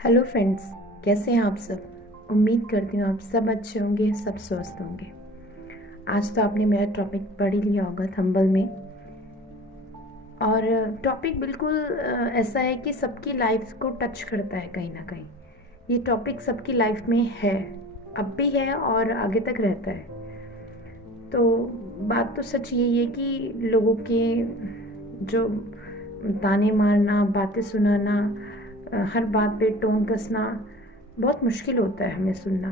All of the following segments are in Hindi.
हेलो फ्रेंड्स, कैसे हैं आप सब। उम्मीद करती हूँ आप सब अच्छे होंगे, सब स्वस्थ होंगे। आज तो आपने मेरा टॉपिक पढ़ ही लिया होगा थंबल में। और टॉपिक बिल्कुल ऐसा है कि सबकी लाइफ को टच करता है कहीं ना कहीं। ये टॉपिक सबकी लाइफ में है, अब भी है और आगे तक रहता है। तो बात तो सच यही है कि लोगों के जो ताने मारना, बातें सुनाना, हर बात पे टोन कसना बहुत मुश्किल होता है हमें सुनना,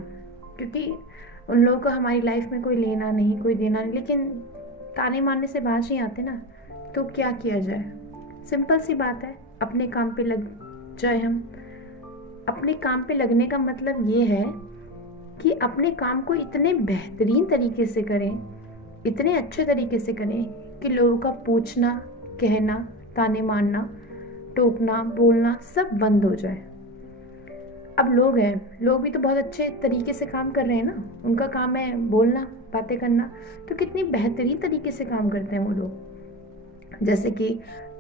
क्योंकि उन लोगों को हमारी लाइफ में कोई लेना नहीं, कोई देना नहीं। लेकिन ताने मारने से बाज नहीं आते ना, तो क्या किया जाए। सिंपल सी बात है, अपने काम पे लग जाए हम। अपने काम पे लगने का मतलब ये है कि अपने काम को इतने बेहतरीन तरीके से करें, इतने अच्छे तरीके से करें कि लोगों का पूछना, कहना, ताने मारना, टोकना, बोलना सब बंद हो जाए। अब लोग भी तो बहुत अच्छे तरीके से काम कर रहे हैं ना। उनका काम है बोलना, बातें करना, तो कितनी बेहतरीन तरीके से काम करते हैं वो लोग। जैसे कि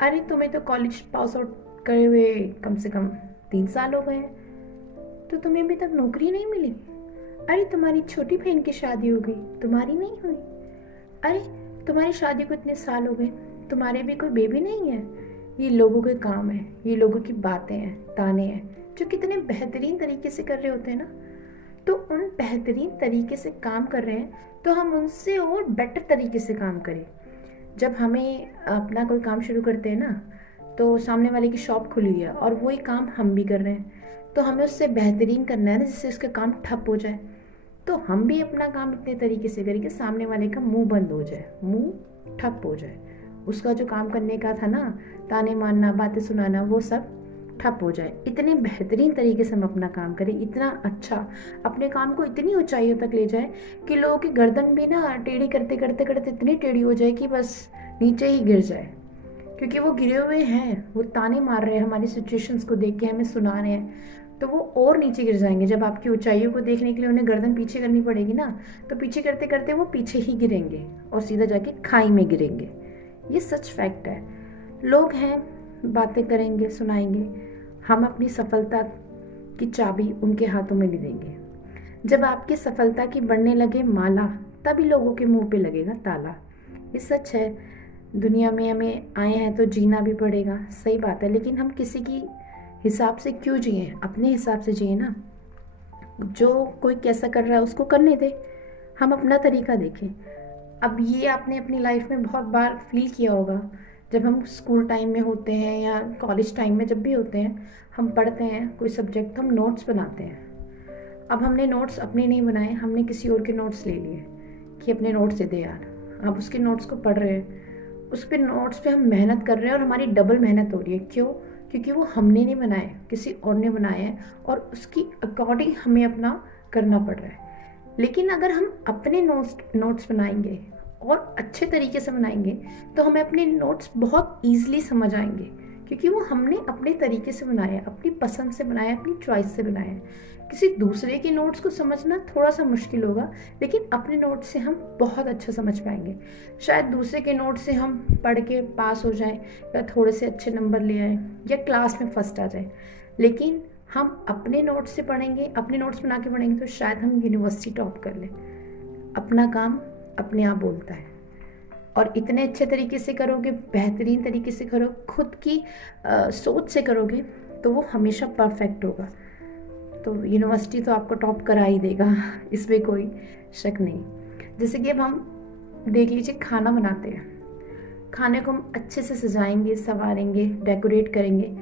अरे तुम्हें तो कॉलेज पास आउट करे हुए कम से कम 3 साल हो गए हैं, तो तुम्हें अभी तक नौकरी नहीं मिली। अरे तुम्हारी छोटी बहन की शादी हो गई, तुम्हारी नहीं हुई। अरे तुम्हारी शादी को इतने साल हो गए, तुम्हारे भी कोई बेबी नहीं है। ये लोगों के काम है, ये लोगों की बातें हैं, ताने हैं, जो कितने बेहतरीन तरीके से कर रहे होते हैं ना। तो उन बेहतरीन तरीके से काम कर रहे हैं, तो हम उनसे और बेटर तरीके से काम करें। जब हमें अपना कोई काम शुरू करते हैं ना, तो सामने वाले की शॉप खुली हुई है और वही काम हम भी कर रहे हैं, तो हमें उससे बेहतरीन करना है ना, जिससे उसका काम ठप हो जाए। तो हम भी अपना काम इतने तरीके से करें कि सामने वाले का मुंह बंद हो जाए, मुंह ठप हो जाए। उसका जो काम करने का था ना, ताने मारना, बातें सुनाना, वो सब ठप हो जाए। इतने बेहतरीन तरीके से हम अपना काम करें, इतना अच्छा अपने काम को इतनी ऊंचाइयों तक ले जाए कि लोगों की गर्दन भी ना टेढ़ी करते करते करते इतनी टेढ़ी हो जाए कि बस नीचे ही गिर जाए। क्योंकि वो गिरे हुए हैं, वो ताने मार रहे हैं, हमारी सिचुएशंस को देख के हमें सुना रहे हैं, तो वो और नीचे गिर जाएंगे। जब आपकी ऊंचाइयों को देखने के लिए उन्हें गर्दन पीछे करनी पड़ेगी ना, तो पीछे करते करते वो पीछे ही गिरेंगे और सीधा जाके खाई में गिरेंगे। ये सच फैक्ट है। लोग हैं, बातें करेंगे, सुनाएंगे, हम अपनी सफलता की चाबी उनके हाथों में दे देंगे। जब आपकी सफलता की बढ़ने लगे माला, तभी लोगों के मुंह पे लगेगा ताला। ये सच है। दुनिया में हमें आए हैं तो जीना भी पड़ेगा, सही बात है। लेकिन हम किसी की हिसाब से क्यों जिए, अपने हिसाब से जिए ना। जो कोई कैसा कर रहा है उसको करने दे, हम अपना तरीका देखें। अब ये आपने अपनी लाइफ में बहुत बार फील किया होगा, जब हम स्कूल टाइम में होते हैं या कॉलेज टाइम में जब भी होते हैं, हम पढ़ते हैं कोई सब्जेक्ट, तो हम नोट्स बनाते हैं। अब हमने नोट्स अपने नहीं बनाए, हमने किसी और के नोट्स ले लिए कि अपने नोट्स दे दे यार। आप उसके नोट्स को पढ़ रहे हैं, उस पे नोट्स पे हम मेहनत कर रहे हैं और हमारी डबल मेहनत हो रही है। क्यों? क्योंकि वो हमने नहीं बनाए, किसी और ने बनाए हैं और उसकी अकॉर्डिंग हमें अपना करना पड़ रहा है। लेकिन अगर हम अपने नोट्स बनाएंगे और अच्छे तरीके से बनाएंगे, तो हमें अपने नोट्स बहुत ईजिली समझ आएंगे, क्योंकि वो हमने अपने तरीके से बनाए हैं, अपनी पसंद से बनाए, अपनी चॉइस से बनाए हैं। किसी दूसरे के नोट्स को समझना थोड़ा सा मुश्किल होगा, लेकिन अपने नोट्स से हम बहुत अच्छा समझ पाएंगे। शायद दूसरे के नोट्स से हम पढ़ के पास हो जाएं, या थोड़े से अच्छे नंबर ले आएँ, या क्लास में फर्स्ट आ जाएं। लेकिन हम अपने नोट्स से पढ़ेंगे, अपने नोट्स बना के पढ़ेंगे, तो शायद हम यूनिवर्सिटी टॉप कर लें। अपना काम अपने आप बोलता है, और इतने अच्छे तरीके से करोगे, बेहतरीन तरीके से करो, खुद की सोच से करोगे, तो वो हमेशा परफेक्ट होगा। तो यूनिवर्सिटी तो आपको टॉप करा ही देगा, इसमें कोई शक नहीं। जैसे कि अब हम देख लीजिए, खाना बनाते हैं, खाने को हम अच्छे से सजाएंगे, संवारेंगे, डेकोरेट करेंगे,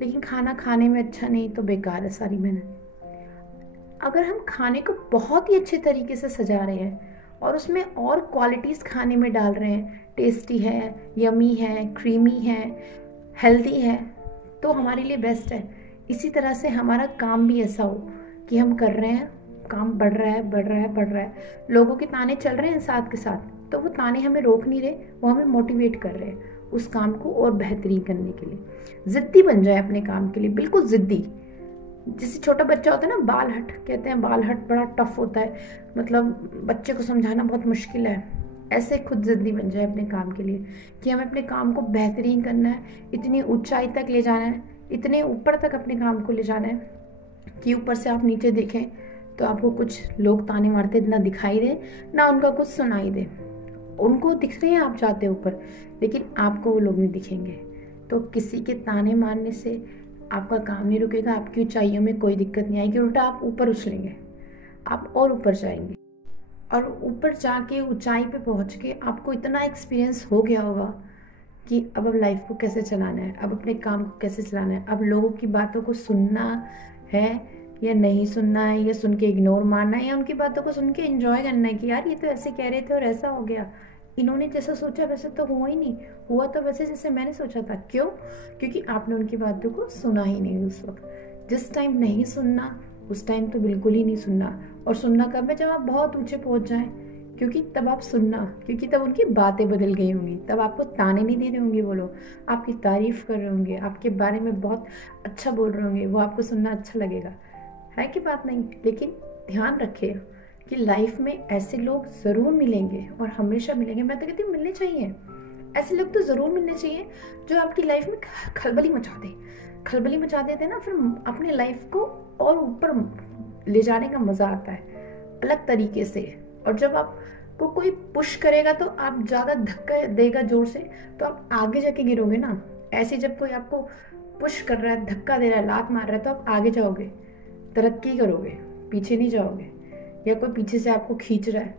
लेकिन खाना खाने में अच्छा नहीं तो बेकार है सारी मेहनत। अगर हम खाने को बहुत ही अच्छे तरीके से सजा रहे हैं और उसमें और क्वालिटीज़ खाने में डाल रहे हैं, टेस्टी है, यमी है, क्रीमी है, हेल्दी है, तो हमारे लिए बेस्ट है। इसी तरह से हमारा काम भी ऐसा हो कि हम कर रहे हैं, काम बढ़ रहा है, बढ़ रहा है, बढ़ रहा है, लोगों के ताने चल रहे हैं साथ के साथ, तो वो ताने हमें रोक नहीं रहे, वो हमें मोटिवेट कर रहे हैं उस काम को और बेहतरीन करने के लिए। ज़िद्दी बन जाए अपने काम के लिए, बिल्कुल ज़िद्दी। जैसे छोटा बच्चा होता है ना, बाल हट कहते हैं, बाल हट बड़ा टफ होता है, मतलब बच्चे को समझाना बहुत मुश्किल है। ऐसे खुद ज़िद्दी बन जाए अपने काम के लिए कि हमें अपने काम को बेहतरीन करना है, इतनी ऊंचाई तक ले जाना है इतने ऊपर तक अपने काम को ले जाना है कि ऊपर से आप नीचे देखें तो आपको कुछ लोग ताने मारते ना दिखाई दे, ना उनका कुछ सुनाई दे। उनको दिख रहे हैं आप जाते ऊपर, लेकिन आपको वो लोग नहीं दिखेंगे। तो किसी के ताने मारने से आपका काम नहीं रुकेगा, आपकी ऊंचाइयों में कोई दिक्कत नहीं आएगी, उल्टा आप ऊपर उछलेंगे, आप और ऊपर जाएंगे। और ऊपर जाके ऊंचाई पे पहुंच के आपको इतना एक्सपीरियंस हो गया होगा कि अब लाइफ को कैसे चलाना है, अब अपने काम को कैसे चलाना है, अब लोगों की बातों को सुनना है या नहीं सुनना है, या सुन के इग्नोर मारना है, या उनकी बातों को सुन के एंजॉय करना है कि यार ये तो ऐसे कह रहे थे और ऐसा हो गया, इन्होंने जैसा सोचा वैसे तो हुआ ही नहीं, हुआ तो वैसे जैसे मैंने सोचा था। क्यों? क्योंकि आपने उनकी बातों को सुना ही नहीं उस वक्त। जिस टाइम नहीं सुनना उस टाइम तो बिल्कुल ही नहीं सुनना। और सुनना कब है? जब आप बहुत ऊंचे पहुंच जाएं, क्योंकि तब आप सुनना, क्योंकि तब उनकी बातें बदल गई होंगी, तब आपको ताने नहीं दे रहे होंगे, वो लोग आपकी तारीफ कर रहे होंगे, आपके बारे में बहुत अच्छा बोल रहे होंगे, वो आपको सुनना अच्छा लगेगा, है कि बात नहीं। लेकिन ध्यान रखिए कि लाइफ में ऐसे लोग ज़रूर मिलेंगे और हमेशा मिलेंगे। मैं तो कहती हूँ मिलने चाहिए, ऐसे लोग तो ज़रूर मिलने चाहिए जो आपकी लाइफ में खलबली मचा दे। खलबली मचा देते हैं ना, फिर अपने लाइफ को और ऊपर ले जाने का मज़ा आता है अलग तरीके से। और जब आपको कोई पुश करेगा तो आप ज़्यादा धक्का देगा जोर से, तो आप आगे जाके गिरोगे ना। ऐसे जब कोई आपको पुश कर रहा है, धक्का दे रहा है, लात मार रहा है, तो आप आगे जाओगे, तरक्की करोगे, पीछे नहीं जाओगे। या कोई पीछे से आपको खींच रहा है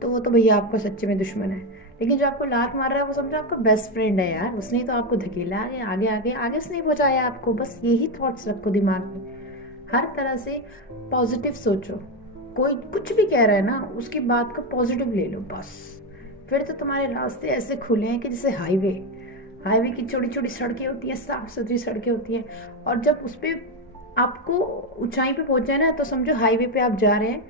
तो वो तो भैया आपका सच्चे में दुश्मन है। लेकिन जो आपको लात मार रहा है वो समझो आपका बेस्ट फ्रेंड है यार, उसने तो आपको धकेला आगे आगे आगे आगे, उसने पहुंचाया आपको। बस यही थॉट्स रखो दिमाग में, हर तरह से पॉजिटिव सोचो। कोई कुछ भी कह रहा है ना, उसकी बात को पॉजिटिव ले लो बस। फिर तो तुम्हारे रास्ते ऐसे खुले हैं कि जैसे हाईवे की छोटी छोटी सड़कें होती हैं, साफ सुथरी सड़कें होती हैं। और जब उस पर आपको ऊंचाई पे पहुंच जाए ना, तो समझो हाईवे पे आप जा रहे हैं,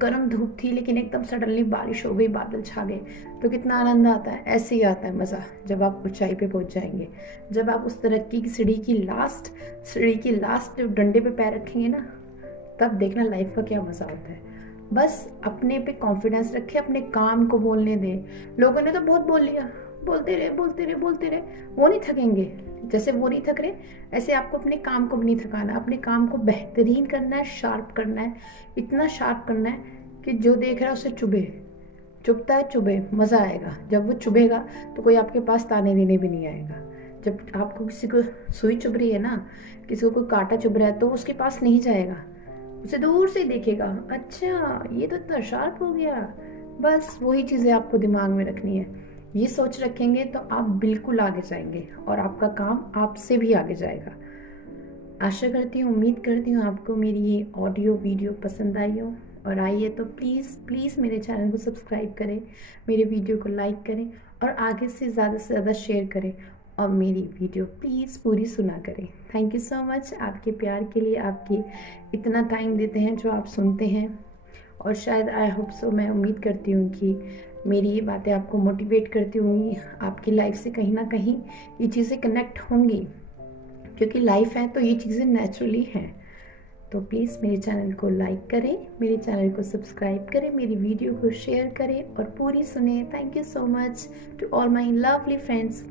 गर्म धूप थी लेकिन एकदम सडनली बारिश हो गई, बादल छा गए, तो कितना आनंद आता है। ऐसे ही आता है मज़ा जब आप ऊंचाई पे पहुंच जाएंगे। जब आप उस तरक्की की सीढ़ी की लास्ट जो डंडे पे पैर रखेंगे ना, तब देखना लाइफ का क्या मज़ा होता है। बस अपने पे कॉन्फिडेंस रखे, अपने काम को बोलने दें। लोगों ने तो बहुत बोल लिया, बोलते रहे, वो नहीं थकेंगे। जैसे वो नहीं थक रहे, ऐसे आपको अपने काम को भी नहीं थकाना। अपने काम को बेहतरीन करना है, शार्प करना है, इतना शार्प करना है कि जो देख रहा है उसे चुभता है, चुभे, मज़ा आएगा। जब वो चुभेगा तो कोई आपके पास ताने देने भी नहीं आएगा। जब आपको किसी को सुई चुभ रही है ना, किसी को कोई कांटा चुभ रहा है, तो उसके पास नहीं जाएगा, उसे दूर से देखेगा, अच्छा ये तो इतना शार्प हो गया। बस वही चीज़ें आपको दिमाग में रखनी है। ये सोच रखेंगे तो आप बिल्कुल आगे जाएंगे और आपका काम आपसे भी आगे जाएगा। आशा करती हूँ, उम्मीद करती हूँ आपको मेरी ये ऑडियो वीडियो पसंद आई हो, और आई है तो प्लीज़ मेरे चैनल को सब्सक्राइब करें, मेरे वीडियो को लाइक करें और आगे से ज़्यादा शेयर करें, और मेरी वीडियो प्लीज़ पूरी सुना करें। थैंक यू सो मच आपके प्यार के लिए, आपके इतना टाइम देते हैं जो आप सुनते हैं। और शायद आई होप सो, मैं उम्मीद करती हूँ कि मेरी ये बातें आपको मोटिवेट करती होंगी, आपकी लाइफ से कहीं ना कहीं ये चीज़ें कनेक्ट होंगी, क्योंकि लाइफ है तो ये चीज़ें नेचुरली हैं। तो प्लीज़ मेरे चैनल को लाइक करें, मेरे चैनल को सब्सक्राइब करें, मेरी वीडियो को शेयर करें और पूरी सुने। Thank you so much to all my lovely friends.